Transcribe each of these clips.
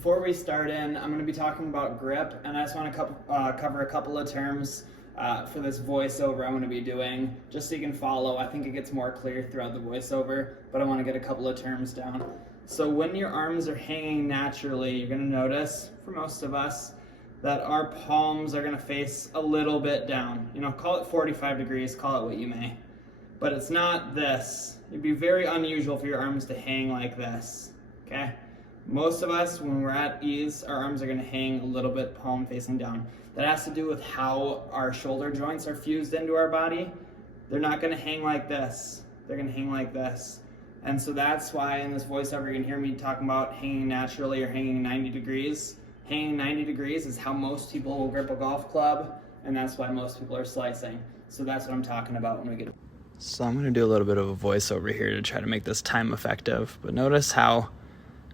Before we start in, I'm going to be talking about grip, and I just want to cover a couple of terms for this voiceover I'm going to be doing, just so you can follow. I think it gets more clear throughout the voiceover, but I want to get a couple of terms down. So when your arms are hanging naturally, you're going to notice, for most of us, that our palms are going to face a little bit down. You know, call it 45 degrees, call it what you may. But it's not this. It'd be very unusual for your arms to hang like this, okay? Most of us, when we're at ease, our arms are going to hang a little bit palm facing down. That has to do with how our shoulder joints are fused into our body. They're not going to hang like this. They're going to hang like this. And so that's why in this voiceover you can hear me talking about hanging naturally or hanging 90 degrees. Hanging 90 degrees is how most people will grip a golf club, and that's why most people are slicing. So that's what I'm talking about when we get. So I'm going to do a little bit of a voiceover here to try to make this time effective. But notice how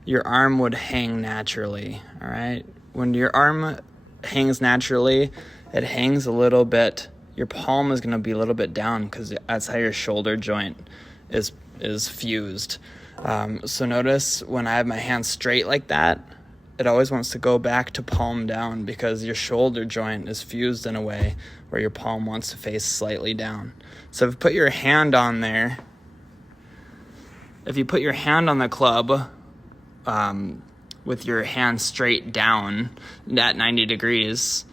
your arm would hang naturally, all right? When your arm hangs naturally, it hangs a little bit. Your palm is going to be a little bit down because that's how your shoulder joint is fused. So notice when I have my hand straight like that, it always wants to go back to palm down because your shoulder joint is fused in a way where your palm wants to face slightly down. So if you put your hand on there, if you put your hand on the club with your hand straight down at 90 degrees,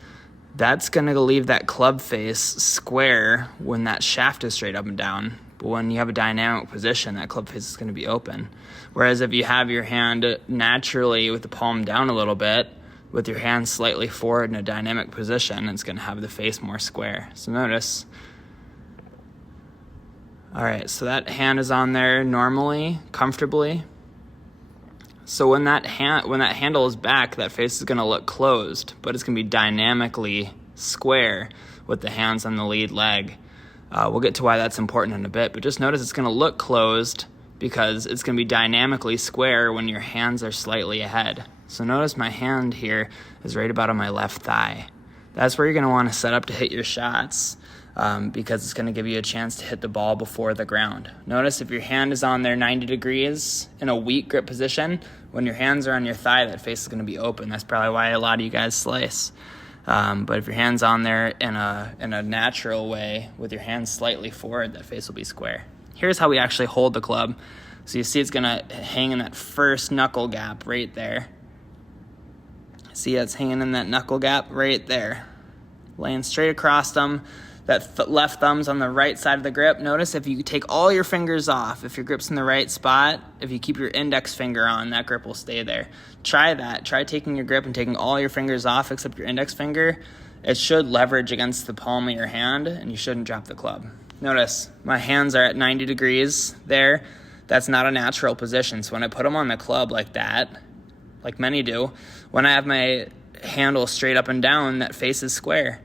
that's going to leave that club face square when that shaft is straight up and down. But when you have a dynamic position, that club face is going to be open. Whereas if you have your hand naturally with the palm down a little bit, with your hand slightly forward in a dynamic position, it's going to have the face more square. So notice. All right, so that hand is on there normally, comfortably. So when that handle is back, that face is going to look closed, but it's going to be dynamically square with the hands on the lead leg. We'll get to why that's important in a bit, but just notice it's going to look closed because it's going to be dynamically square when your hands are slightly ahead. So notice my hand here is right about on my left thigh. That's where you're going to want to set up to hit your shots because it's going to give you a chance to hit the ball before the ground. Notice if your hand is on there 90 degrees in a weak grip position, when your hands are on your thigh, that face is going to be open. That's probably why a lot of you guys slice. But if your hand's on there in a natural way with your hands slightly forward, that face will be square. Here's how we actually hold the club. So you see it's going to hang in that first knuckle gap right there. See it's hanging in that knuckle gap right there. Laying straight across them. That left thumb's on the right side of the grip. Notice if you take all your fingers off, if your grip's in the right spot, if you keep your index finger on, that grip will stay there. Try that. Try taking your grip and taking all your fingers off except your index finger. It should leverage against the palm of your hand, and you shouldn't drop the club. Notice my hands are at 90 degrees there. That's not a natural position. So when I put them on the club like that, like many do, when I have my handle straight up and down, that face is square.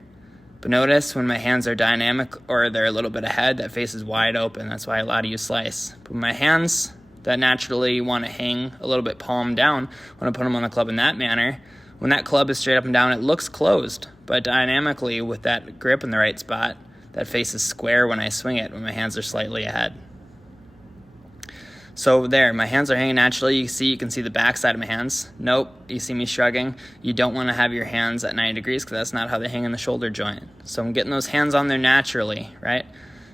But notice when my hands are dynamic or they're a little bit ahead, that face is wide open. That's why a lot of you slice. But my hands that naturally want to hang a little bit palm down, when I put them on the club in that manner, when that club is straight up and down, it looks closed. But dynamically, with that grip in the right spot, that face is square when I swing it, when my hands are slightly ahead. So there, my hands are hanging naturally. You can see the back side of my hands. Nope, you see me shrugging. You don't want to have your hands at 90 degrees because that's not how they hang in the shoulder joint. So I'm getting those hands on there naturally, right?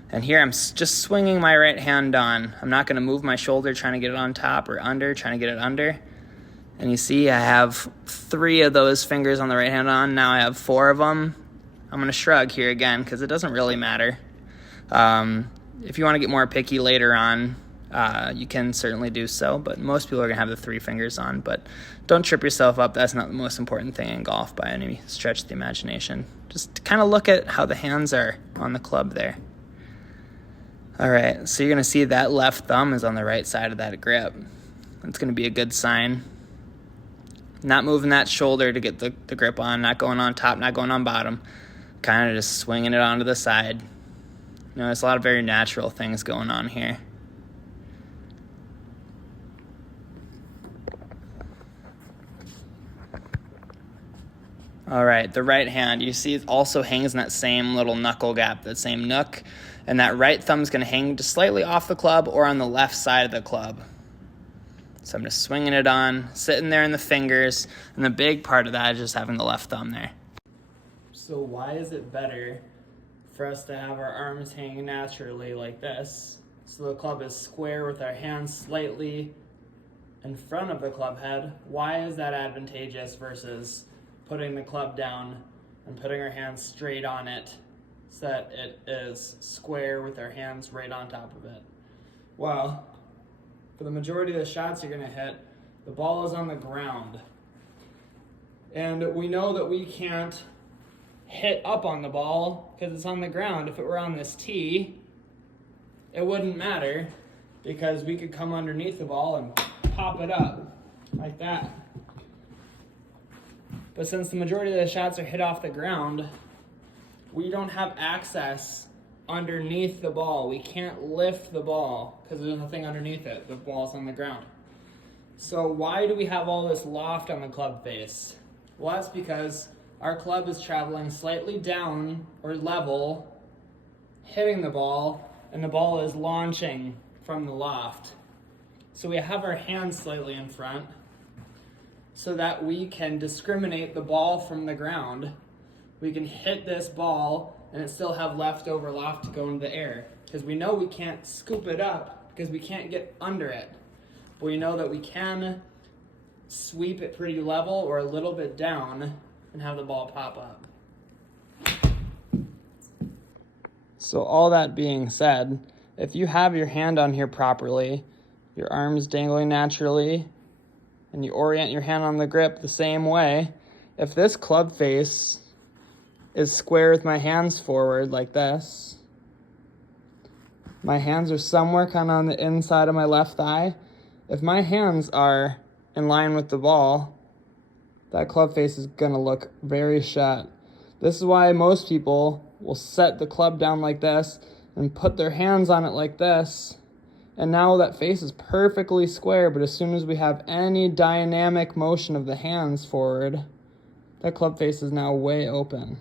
And here I'm just swinging my right hand on. I'm not going to move my shoulder trying to get it on top or under, trying to get it under. And you see I have 3 of those fingers on the right hand on. Now I have 4 of them. I'm going to shrug here again because it doesn't really matter. If you want to get more picky later on, you can certainly do so, but most people are going to have the 3 fingers on. But don't trip yourself up. That's not the most important thing in golf by any stretch of the imagination. Just kind of look at how the hands are on the club there. All right, so you're going to see that left thumb is on the right side of that grip. That's going to be a good sign. Not moving that shoulder to get the grip on, not going on top, not going on bottom. Kind of just swinging it onto the side. There's a lot of very natural things going on here. All right, the right hand, you see it also hangs in that same little knuckle gap, that same nook, and that right thumb's going to hang just slightly off the club or on the left side of the club. So I'm just swinging it on, sitting there in the fingers, and the big part of that is just having the left thumb there. So why is it better for us to have our arms hanging naturally like this, so the club is square with our hands slightly in front of the club head? Why is that advantageous versus putting the club down and putting our hands straight on it so that it is square with our hands right on top of it? Well, for the majority of the shots you're going to hit, the ball is on the ground. And we know that we can't hit up on the ball because it's on the ground. If it were on this tee, it wouldn't matter because we could come underneath the ball and pop it up like that. But since the majority of the shots are hit off the ground, we don't have access underneath the ball. We can't lift the ball because there's nothing underneath it. The ball's on the ground. So why do we have all this loft on the club face? Well, that's because our club is traveling slightly down or level, hitting the ball, and the ball is launching from the loft. So we have our hands slightly in front so that we can discriminate the ball from the ground. We can hit this ball and it still have leftover loft to go into the air. Because we know we can't scoop it up because we can't get under it. But we know that we can sweep it pretty level or a little bit down and have the ball pop up. So all that being said, if you have your hand on here properly, your arms dangling naturally, and you orient your hand on the grip the same way, if this club face is square with my hands forward like this, my hands are somewhere kind of on the inside of my left thigh. If my hands are in line with the ball, that club face is gonna look very shut. This is why most people will set the club down like this and put their hands on it like this. And now that face is perfectly square, but as soon as we have any dynamic motion of the hands forward, that club face is now way open.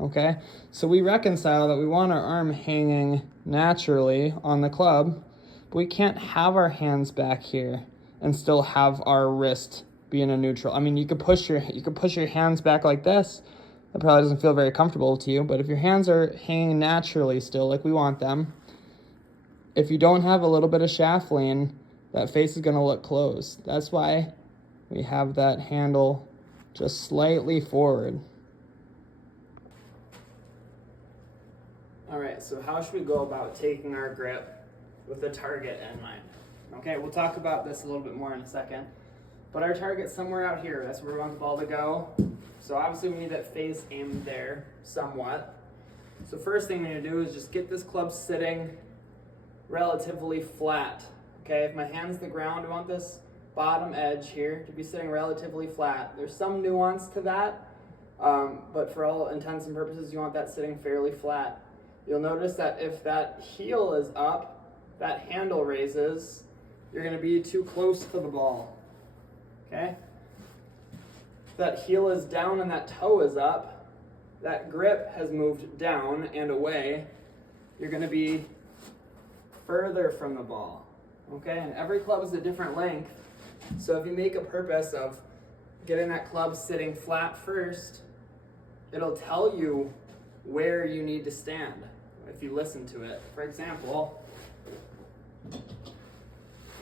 Okay, so we reconcile that we want our arm hanging naturally on the club, but we can't have our hands back here and still have our wrist be in a neutral. I mean, you could push your hands back like this. That probably doesn't feel very comfortable to you, but if your hands are hanging naturally still like we want them, if you don't have a little bit of shaft lean, that face is going to look closed. That's why we have that handle just slightly forward. All right, so how should we go about taking our grip with the target in mind? Okay, we'll talk about this a little bit more in a second. But our target's somewhere out here. That's where we want the ball to go. So obviously we need that face aimed there somewhat. So first thing we need to do is just get this club sitting relatively flat. Okay, if my hand's the ground, I want this bottom edge here to be sitting relatively flat. There's some nuance to that, but for all intents and purposes, you want that sitting fairly flat. You'll notice that if that heel is up, that handle raises, you're going to be too close to the ball. Okay? If that heel is down and that toe is up, that grip has moved down and away, you're going to be further from the ball. Okay? And every club is a different length. So if you make a purpose of getting that club sitting flat first, it'll tell you where you need to stand if you listen to it. For example,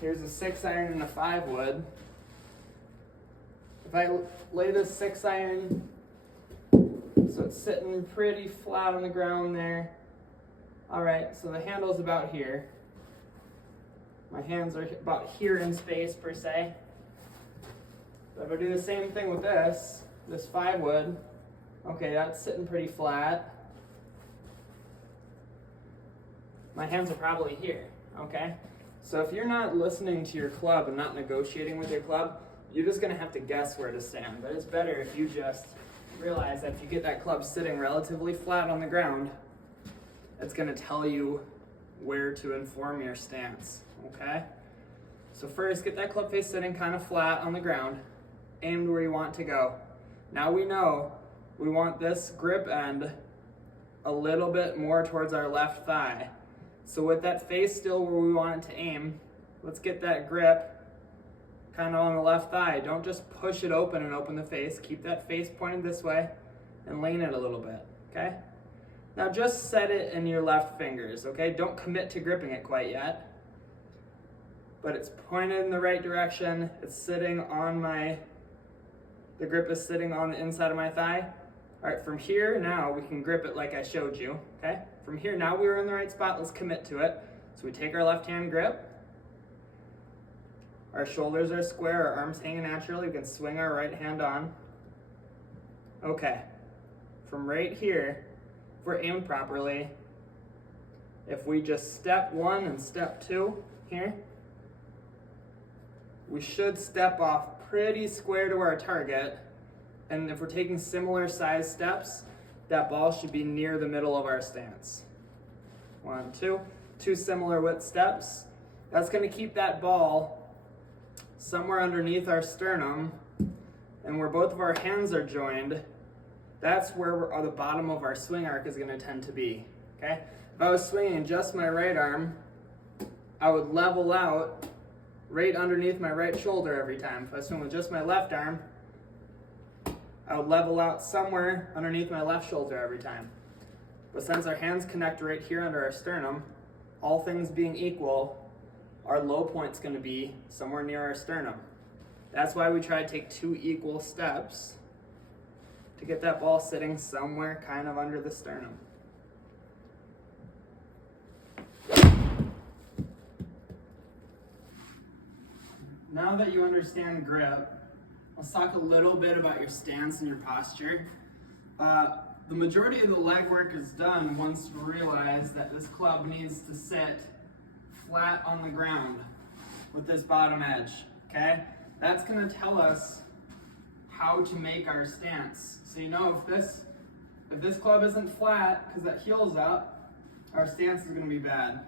here's a 6-iron and a 5-wood. If I lay this 6-iron so it's sitting pretty flat on the ground there. All right, so the handle's about here. My hands are about here in space per se. So if I do the same thing with this 5-wood, okay, that's sitting pretty flat. My hands are probably here, okay? So if you're not listening to your club and not negotiating with your club, you're just gonna have to guess where to stand. But it's better if you just realize that if you get that club sitting relatively flat on the ground, it's gonna tell you where to inform your stance, okay? So first, get that club face sitting kind of flat on the ground, aimed where you want to go. Now we know we want this grip end a little bit more towards our left thigh. So with that face still where we want it to aim, let's get that grip kind of on the left thigh. Don't just push it open and open the face. Keep that face pointed this way and lean it a little bit, okay? Now just set it in your left fingers, okay? Don't commit to gripping it quite yet. But it's pointed in the right direction. It's sitting on the grip is sitting on the inside of my thigh. All right, from here now we can grip it like I showed you, okay? From here now we were in the right spot, let's commit to it. So we take our left hand grip. Our shoulders are square, our arms hanging naturally. We can swing our right hand on. Okay, from right here, if we're aimed properly, if we just step 1 and step 2 here, we should step off pretty square to our target. And if we're taking similar size steps, that ball should be near the middle of our stance. 1, 2, 2 similar width steps. That's going to keep that ball somewhere underneath our sternum, and where both of our hands are joined, that's where the bottom of our swing arc is going to tend to be, okay? If I was swinging just my right arm, I would level out right underneath my right shoulder every time. If I swing with just my left arm, I would level out somewhere underneath my left shoulder every time. But since our hands connect right here under our sternum, all things being equal, our low point's going to be somewhere near our sternum. That's why we try to take 2 equal steps to get that ball sitting somewhere kind of under the sternum. Now that you understand grip, let's talk a little bit about your stance and your posture. The majority of the leg work is done once you realize that this club needs to sit flat on the ground with this bottom edge, okay? That's going to tell us how to make our stance. So you know if this club isn't flat because that heel's up, our stance is going to be bad.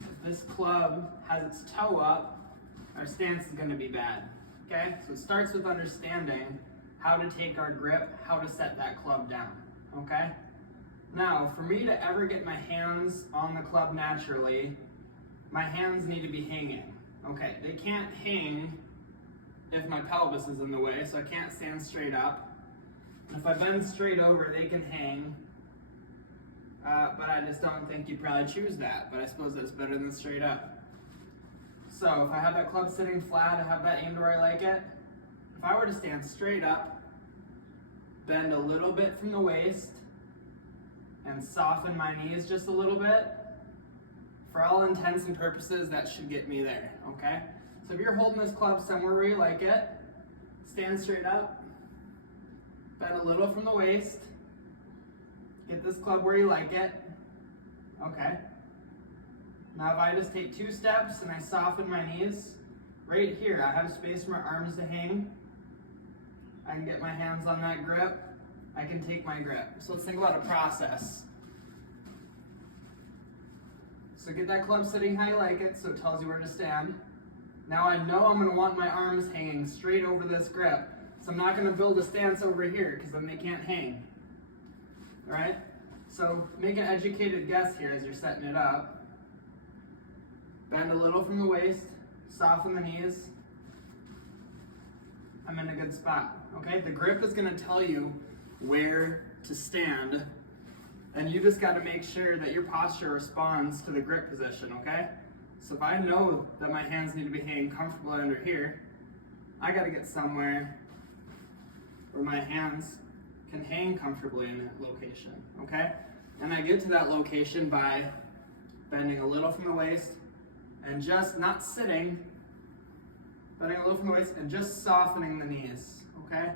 If this club has its toe up, our stance is going to be bad, okay? So it starts with understanding how to take our grip, how to set that club down, okay? Now, for me to ever get my hands on the club naturally, my hands need to be hanging. Okay, they can't hang if my pelvis is in the way, so I can't stand straight up. And if I bend straight over, they can hang. But I just don't think you'd probably choose that, but I suppose that's better than straight up. So if I have that club sitting flat, I have that aimed where I like it. If I were to stand straight up, bend a little bit from the waist, and soften my knees just a little bit, for all intents and purposes, that should get me there, okay? So if you're holding this club somewhere where you like it, stand straight up, bend a little from the waist, get this club where you like it, okay? Now if I just take 2 steps and I soften my knees, right here I have space for my arms to hang, I can get my hands on that grip, I can take my grip. So let's think about a process. So get that club sitting how you like it, so it tells you where to stand. Now I know I'm going to want my arms hanging straight over this grip, so I'm not going to build a stance over here because then they can't hang. Alright? So make an educated guess here as you're setting it up. Bend a little from the waist, soften the knees. I'm in a good spot. Okay? The grip is going to tell you where to stand, and you just got to make sure that your posture responds to the grip position, okay? So if I know that my hands need to be hanging comfortably under here, I got to get somewhere where my hands can hang comfortably in that location, okay? And I get to that location by bending a little from the waist and just not sitting, bending a little from the waist and just softening the knees, okay?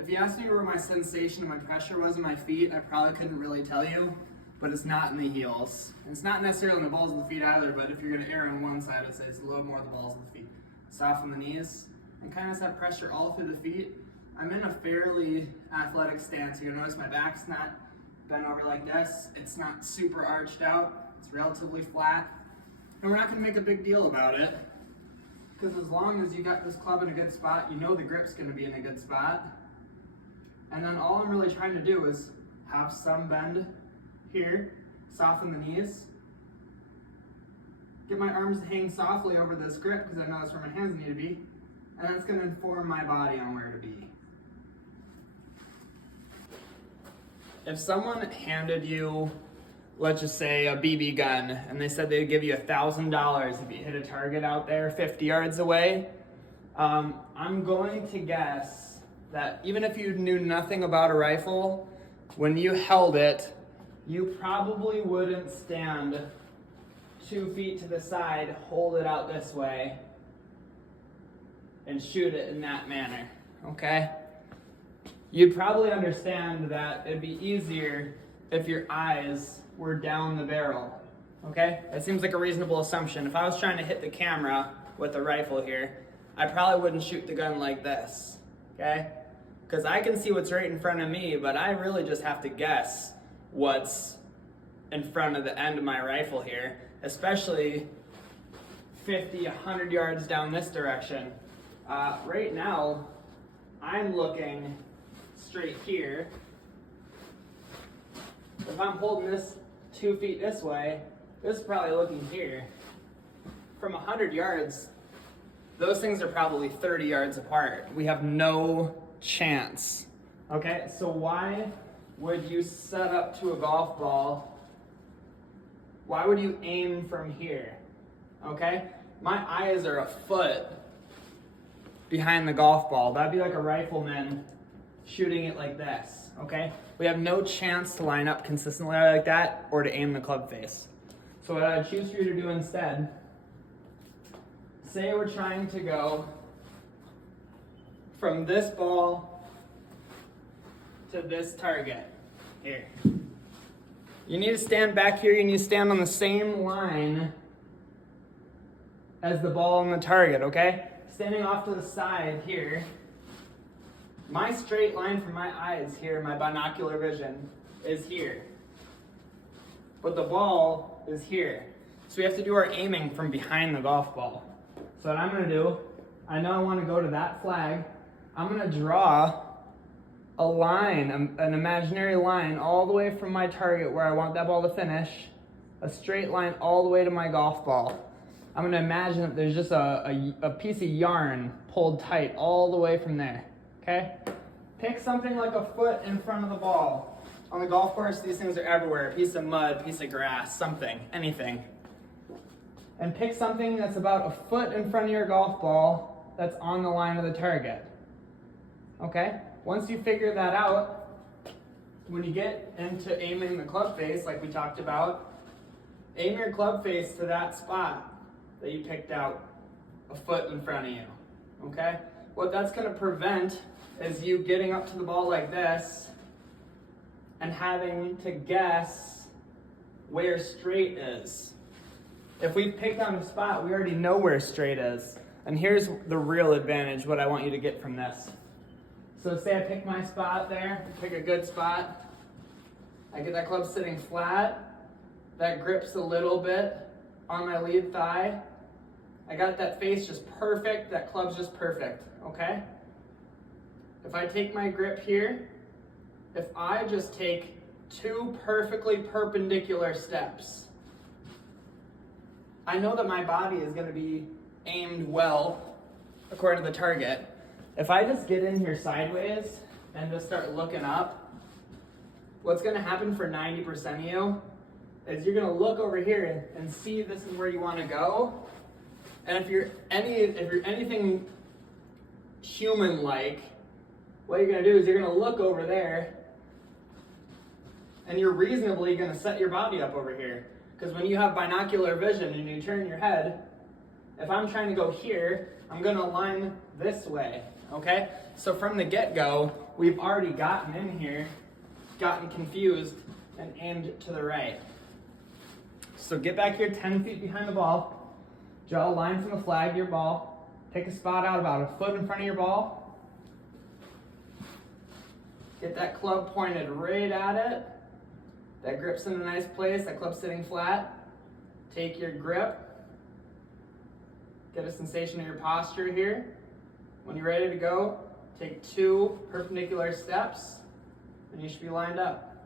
If you asked me where my sensation and my pressure was in my feet, I probably couldn't really tell you, but it's not in the heels. And it's not necessarily in the balls of the feet either, but if you're going to err on one side, I'd say it's a little more the balls of the feet. Soften the knees and kind of have pressure all through the feet. I'm in a fairly athletic stance. You're going to notice my back's not bent over like this. It's not super arched out. It's relatively flat. And we're not going to make a big deal about it, because as long as you got this club in a good spot, you know the grip's going to be in a good spot. And then all I'm really trying to do is have some bend here, soften the knees, get my arms to hang softly over this grip because I know that's where my hands need to be, and that's going to inform my body on where to be. If someone handed you, let's just say, a BB gun, and they said they'd give you $1,000 if you hit a target out there 50 yards away, I'm going to guess that even if you knew nothing about a rifle, when you held it, you probably wouldn't stand 2 feet to the side, hold it out this way, and shoot it in that manner, okay? You'd probably understand that it'd be easier if your eyes were down the barrel, okay? That seems like a reasonable assumption. If I was trying to hit the camera with a rifle here, I probably wouldn't shoot the gun like this, okay? Because I can see what's right in front of me, but I really just have to guess what's in front of the end of my rifle here, especially 50, 100 yards down this direction. Right now, I'm looking straight here. If I'm holding this 2 feet this way, this is probably looking here. From 100 yards, those things are probably 30 yards apart. We have no chance. Okay, so why would you set up to a golf ball? Why would you aim from here? Okay, my eyes are a foot behind the golf ball. That'd be like a rifleman shooting it like this, okay? We have no chance to line up consistently like that or to aim the club face. So what I'd choose for you to do instead, say we're trying to go from this ball to this target here. You need to stand back here. You need to stand on the same line as the ball and the target, okay? Standing off to the side here, my straight line from my eyes here, my binocular vision, is here. But the ball is here. So we have to do our aiming from behind the golf ball. So what I'm going to do, I know I want to go to that flag. I'm going to draw a line, an imaginary line, all the way from my target where I want that ball to finish, a straight line all the way to my golf ball. I'm going to imagine that there's just a piece of yarn pulled tight all the way from there, okay? Pick something like a foot in front of the ball. On the golf course, these things are everywhere. A piece of mud, piece of grass, something, anything. And pick something that's about a foot in front of your golf ball that's on the line of the target, okay? Once you figure that out, when you get into aiming the club face, like we talked about, aim your club face to that spot that you picked out a foot in front of you, okay? What that's gonna prevent is you getting up to the ball like this and having to guess where straight is. If we picked on a spot, we already know where straight is. And here's the real advantage, what I want you to get from this. So say I pick my spot there, pick a good spot. I get that club sitting flat. That grips a little bit on my lead thigh. I got that face just perfect, that club's just perfect, okay? If I take my grip here, if I just take 2 perfectly perpendicular steps, I know that my body is going to be aimed well according to the target. If I just get in here sideways and just start looking up, what's going to happen for 90% of you is you're going to look over here and see this is where you want to go. And if you're anything human-like, what you're going to do is you're going to look over there and you're reasonably going to set your body up over here. Because when you have binocular vision and you turn your head, if I'm trying to go here, I'm going to align this way, okay? So from the get-go, we've already gotten in here, gotten confused, and aimed to the right. So get back here 10 feet behind the ball, draw a line from the flag to your ball, pick a spot out about a foot in front of your ball, get that club pointed right at it. That grip's in a nice place, that club's sitting flat. Take your grip, get a sensation of your posture here. When you're ready to go, take 2 perpendicular steps, and you should be lined up.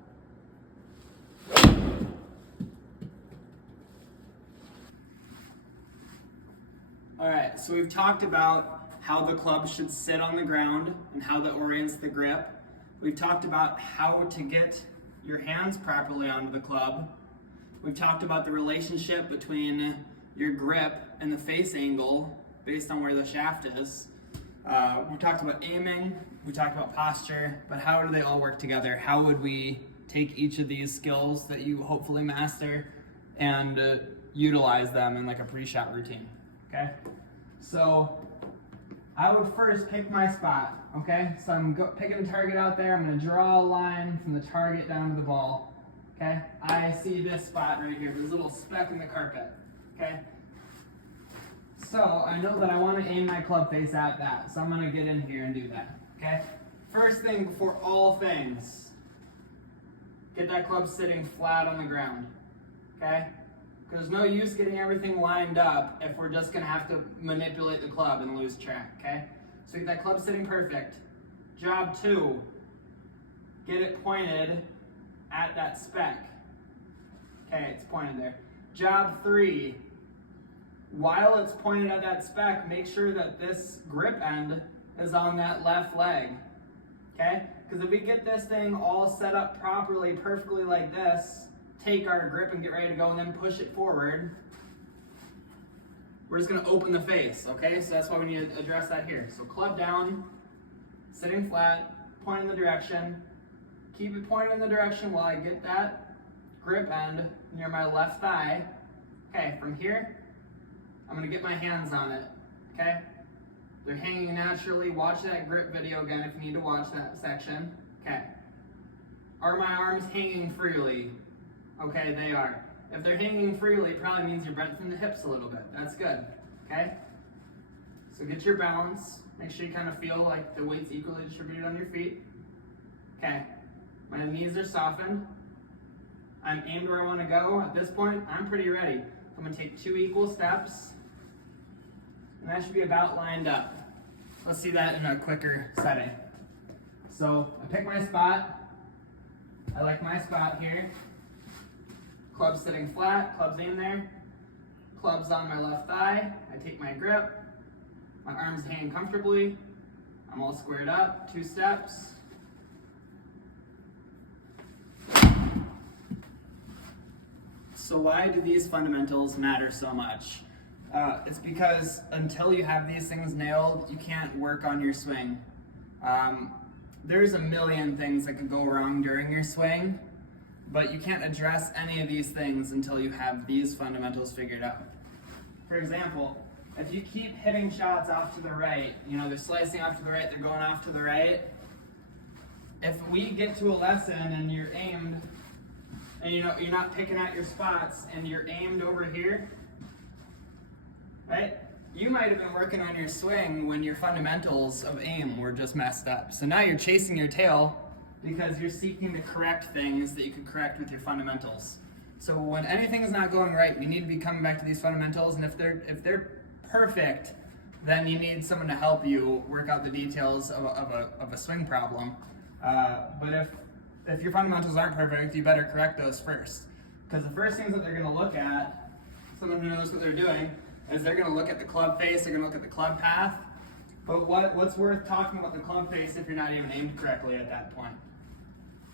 All right, so we've talked about how the club should sit on the ground and how that orients the grip. We've talked about how to get your hands properly onto the club. We've talked about the relationship between your grip and the face angle based on where the shaft is. We talked about aiming, we talked about posture, but how do they all work together? How would we take each of these skills that you hopefully master and utilize them in like a pre-shot routine, okay? So I would first pick my spot, okay? So I'm picking a target out there. I'm gonna draw a line from the target down to the ball, okay? I see this spot right here, this little speck in the carpet, okay? So I know that I wanna aim my club face at that. So I'm gonna get in here and do that, okay? First thing before all things, get that club sitting flat on the ground, okay? There's no use getting everything lined up if we're just gonna have to manipulate the club and lose track, okay? So get that club sitting perfect. Job 2, get it pointed at that speck. Okay, it's pointed there. Job 3, while it's pointed at that speck, make sure that this grip end is on that left leg, okay? Because if we get this thing all set up properly, perfectly like this, take our grip and get ready to go and then push it forward, we're just gonna open the face, okay? So that's why we need to address that here. So club down, sitting flat, point in the direction, keep it pointed in the direction while I get that grip end near my left thigh. Okay, from here, I'm gonna get my hands on it, okay? They're hanging naturally. Watch that grip video again if you need to watch that section. Okay. Are my arms hanging freely? Okay, they are. If they're hanging freely, it probably means you're bent from the hips a little bit. That's good, okay? So get your balance. Make sure you kind of feel like the weight's equally distributed on your feet. Okay, my knees are softened. I'm aimed where I want to go. At this point, I'm pretty ready. I'm gonna take 2 equal steps, and that should be about lined up. Let's see that in a quicker setting. So I pick my spot. I like my spot here. Club's sitting flat, club's in there. Club's on my left thigh. I take my grip. My arms hang comfortably. I'm all squared up, 2 steps. So why do these fundamentals matter so much? It's because until you have these things nailed, you can't work on your swing. There's a million things that could go wrong during your swing, but you can't address any of these things until you have these fundamentals figured out. For example, if you keep hitting shots off to the right, they're slicing off to the right, they're going off to the right. If we get to a lesson and you're aimed, and you're not picking out your spots and you're aimed over here, right? You might have been working on your swing when your fundamentals of aim were just messed up. So now you're chasing your tail because you're seeking to correct things that you could correct with your fundamentals. So when anything is not going right, you need to be coming back to these fundamentals, and if they're perfect, then you need someone to help you work out the details of a swing problem. But if your fundamentals aren't perfect, you better correct those first. Because the first things that they're going to look at, someone who knows what they're doing, is they're going to look at the club face, they're going to look at the club path. But what's worth talking about the club face if you're not even aimed correctly at that point?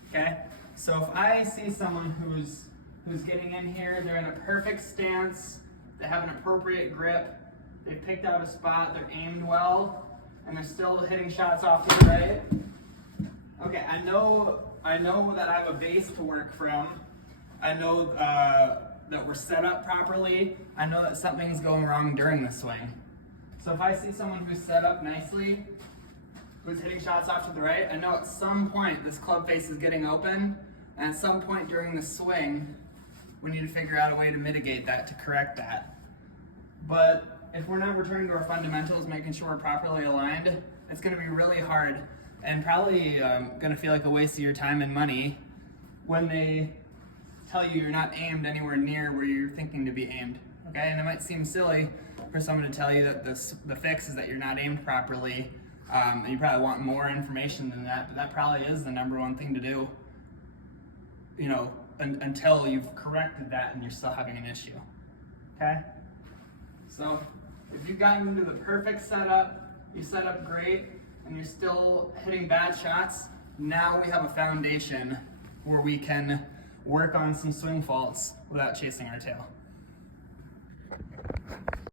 Okay? So if I see someone who's getting in here, they're in a perfect stance, they have an appropriate grip, they picked out a spot, they're aimed well, and they're still hitting shots off to the right. Okay, I know that I have a base to work from. I know that we're set up properly. I know that something's going wrong during the swing. So if I see someone who's set up nicely, who's hitting shots off to the right, I know at some point this club face is getting open, and at some point during the swing, we need to figure out a way to mitigate that, to correct that. But if we're not returning to our fundamentals, making sure we're properly aligned, it's going to be really hard and probably going to feel like a waste of your time and money when they tell you you're not aimed anywhere near where you're thinking to be aimed. Okay, and it might seem silly for someone to tell you that the fix is that you're not aimed properly, and you probably want more information than that, but that probably is the number one thing to do, until you've corrected that and you're still having an issue. Okay? So if you've gotten into the perfect setup, you set up great, and you're still hitting bad shots, now we have a foundation where we can work on some swing faults without chasing our tail.